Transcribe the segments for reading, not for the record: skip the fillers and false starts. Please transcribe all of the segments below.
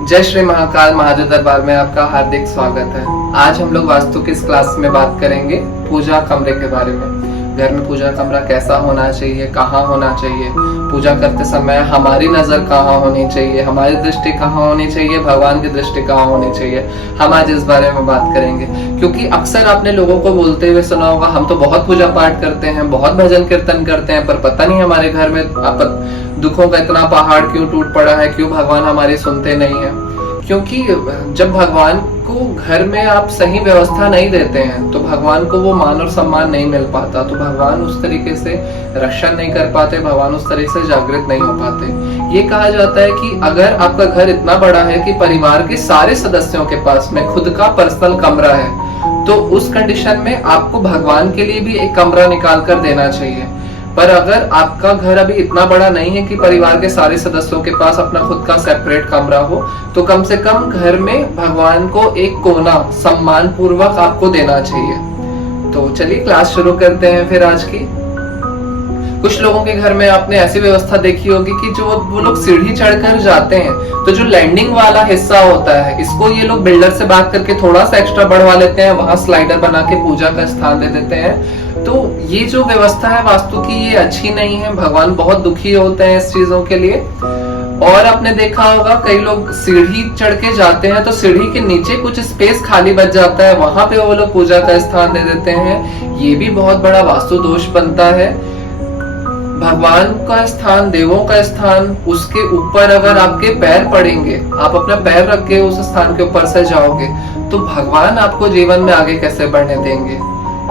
जय श्री महाकाल महादेव दरबार में आपका हार्दिक स्वागत है। आज हम लोग वास्तु की इस क्लास में बात करेंगे पूजा कमरे के बारे में। घर में पूजा कमरा कैसा होना चाहिए, कहाँ होना चाहिए, पूजा करते समय हमारी नजर कहाँ होनी चाहिए, हमारी दृष्टि कहाँ होनी चाहिए, भगवान की दृष्टि कहाँ होनी चाहिए। हम आज इस बारे में बात करेंगे, क्योंकि अक्सर आपने लोगों को बोलते हुए सुना होगा, हम तो बहुत पूजा पाठ करते हैं, बहुत भजन कीर्तन करते हैं, पर पता नहीं हमारे घर में दुखों का इतना पहाड़ क्यों टूट पड़ा है, क्यों भगवान हमारी सुनते नहीं है। क्योंकि जब भगवान को घर में आप सही व्यवस्था नहीं देते हैं तो भगवान को वो मान और सम्मान नहीं मिल पाता, तो भगवान उस तरीके से रक्षा नहीं कर पाते, भगवान उस तरीके से जागृत नहीं हो पाते। ये कहा जाता है कि अगर आपका घर इतना बड़ा है कि परिवार के सारे सदस्यों के पास में खुद का पर्सनल कमरा है, तो उस कंडीशन में आपको भगवान के लिए भी एक कमरा निकाल कर देना चाहिए। पर अगर आपका घर अभी इतना बड़ा नहीं है कि परिवार के सारे सदस्यों के पास अपना खुद का सेपरेट कमरा हो, तो कम से कम घर में भगवान को एक कोना सम्मान पूर्वक आपको देना चाहिए। तो चलिए क्लास शुरू करते हैं फिर आज की। कुछ लोगों के घर में आपने ऐसी व्यवस्था देखी होगी कि जो वो लोग सीढ़ी चढ़कर जाते हैं, तो जो लैंडिंग वाला हिस्सा होता है, इसको ये लोग बिल्डर से बात करके थोड़ा सा एक्स्ट्रा बढ़वा लेते हैं, वहां स्लाइडर बना के पूजा का स्थान दे देते हैं। तो ये जो व्यवस्था है वास्तु की, ये अच्छी नहीं है। भगवान बहुत दुखी होते हैं इस चीजों के लिए। और आपने देखा होगा कई लोग सीढ़ी चढ़ के जाते हैं तो सीढ़ी के नीचे कुछ स्पेस खाली बच जाता है, वहां पे वो लोग पूजा का स्थान दे देते हैं। ये भी बहुत बड़ा वास्तु दोष बनता है। भगवान का स्थान, देवों का स्थान, उसके ऊपर अगर आपके पैर पड़ेंगे, आप अपना पैर रख के उस स्थान के ऊपर से जाओगे, तो भगवान आपको जीवन में आगे कैसे बढ़ने देंगे।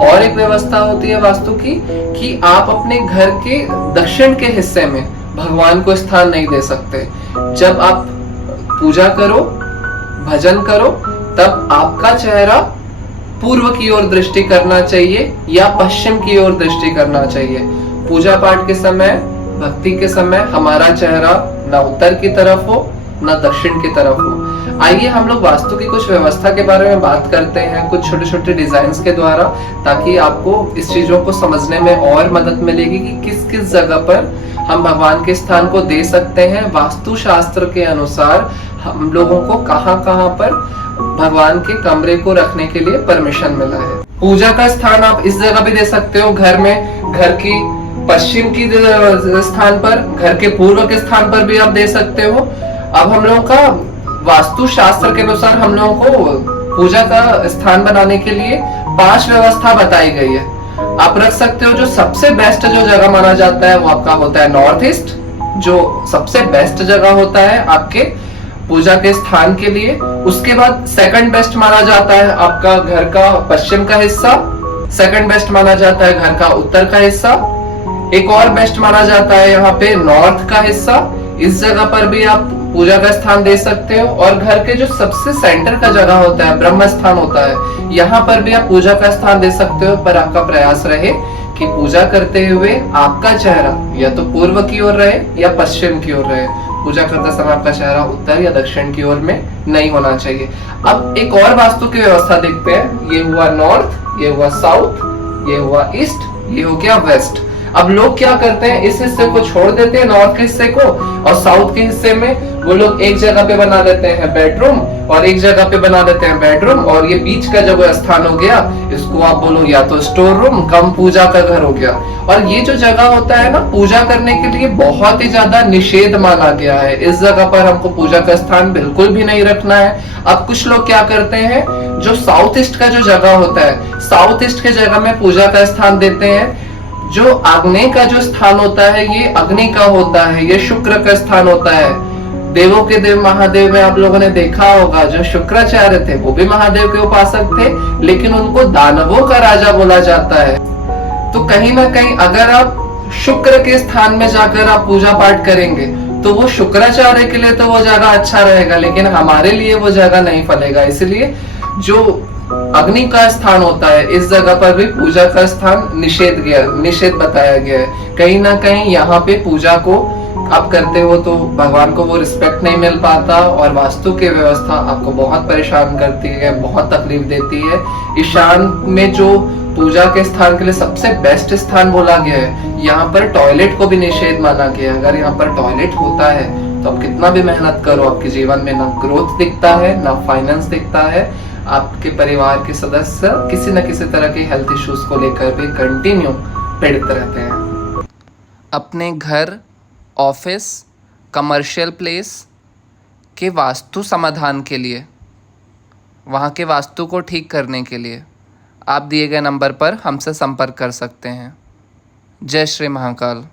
और एक व्यवस्था होती है वास्तु की कि आप अपने घर के दक्षिण के हिस्से में भगवान को स्थान नहीं दे सकते। जब आप पूजा करो, भजन करो, तब आपका चेहरा पूर्व की ओर दृष्टि करना चाहिए या पश्चिम की ओर दृष्टि करना चाहिए। पूजा पाठ के समय, भक्ति के समय हमारा चेहरा न उत्तर की तरफ हो न दक्षिण की तरफ हो। आइए हम लोग वास्तु की कुछ व्यवस्था के बारे में बात करते हैं, कुछ छोटे छोटे डिजाइन्स के द्वारा, ताकि आपको इस चीजों को समझने में और मदद मिलेगी कि किस किस जगह पर हम भगवान के स्थान को दे सकते हैं। वास्तु शास्त्र के अनुसार हम लोगों को कहाँ कहाँ पर भगवान के कमरे को रखने के लिए परमिशन मिला है। पूजा का स्थान आप इस जगह भी दे सकते हो, घर में, घर की पश्चिम की स्थान पर, घर के पूर्व के स्थान पर भी आप दे सकते हो। अब हम लोगों का वास्तु शास्त्र के अनुसार हम लोगों को पूजा का स्थान बनाने के लिए 5 व्यवस्था बताई गई है। आप रख सकते हो। जो सबसे बेस्ट जो जगह माना जाता है वो आपका होता है नॉर्थ ईस्ट, जो सबसे बेस्ट जगह होता है आपके पूजा के स्थान के लिए। उसके बाद सेकंड बेस्ट माना जाता है आपका घर का पश्चिम का हिस्सा, सेकंड बेस्ट माना जाता है घर का उत्तर का हिस्सा, एक और बेस्ट माना जाता है यहाँ पे नॉर्थ का हिस्सा। इस जगह पर भी आप पूजा का स्थान दे सकते हो। और घर के जो सबसे सेंटर का जगह होता है, ब्रह्म स्थान होता है, यहाँ पर भी आप पूजा का स्थान दे सकते हो। पर आपका प्रयास रहे कि पूजा करते हुए आपका चेहरा या तो पूर्व की ओर रहे या पश्चिम की ओर रहे। पूजा करते समय आपका चेहरा उत्तर या दक्षिण की ओर में नहीं होना चाहिए। अब एक और वास्तु की व्यवस्था देखते हैं। ये हुआ नॉर्थ, ये हुआ साउथ, ये हुआ ईस्ट, ये हो गया वेस्ट। अब लोग क्या करते हैं, इस हिस्से को छोड़ देते हैं, नॉर्थ के हिस्से को, और साउथ के हिस्से में वो लोग एक जगह पे बना देते हैं बेडरूम और एक जगह पे बना देते हैं बेडरूम, और ये बीच का जब स्थान हो गया, इसको आप बोलो या तो स्टोर रूम कम पूजा का घर हो गया। और ये जो जगह होता है ना, पूजा करने के लिए बहुत ही ज्यादा निषेध माना गया है। इस जगह पर हमको पूजा का स्थान बिल्कुल भी नहीं रखना है। अब कुछ लोग क्या करते हैं, जो साउथ ईस्ट का जो जगह होता है, साउथ ईस्ट के जगह में पूजा का स्थान देते हैं। जो आग्नेय का जो स्थान होता है, ये अग्नि का होता है, ये शुक्र का स्थान होता है। देवों के देव महादेव में आप लोगों ने देखा होगा, जो शुक्राचार्य थे वो भी महादेव के उपासक थे, लेकिन उनको दानवों का राजा बोला जाता है। तो कहीं ना कहीं अगर आप शुक्र के स्थान में जाकर आप पूजा पाठ करेंगे तो वो शुक्राचार्य के लिए तो वो जगह अच्छा रहेगा, लेकिन हमारे लिए वो जगह नहीं फलेगा। इसलिए जो अग्नि का स्थान होता है, इस जगह पर भी पूजा का स्थान निषेध बताया गया है। कहीं ना कहीं यहाँ पे पूजा को आप करते हो तो भगवान को वो रिस्पेक्ट नहीं मिल पाता, और वास्तु की व्यवस्था आपको बहुत परेशान करती है, बहुत तकलीफ देती है। ईशान में जो पूजा के स्थान के लिए सबसे बेस्ट स्थान बोला गया है। यहाँ पर टॉयलेट को भी निषेध माना गया है। अगर यहाँ पर टॉयलेट होता है तो आप कितना भी मेहनत करो, आपके जीवन में ना ग्रोथ दिखता है, ना फाइनेंस दिखता है। आपके परिवार के सदस्य किसी न किसी तरह के हेल्थ इश्यूज को लेकर भी कंटिन्यू पीड़ित रहते हैं। अपने घर, ऑफिस, कमर्शियल प्लेस के वास्तु समाधान के लिए, वहाँ के वास्तु को ठीक करने के लिए आप दिए गए नंबर पर हमसे संपर्क कर सकते हैं। जय श्री महाकाल।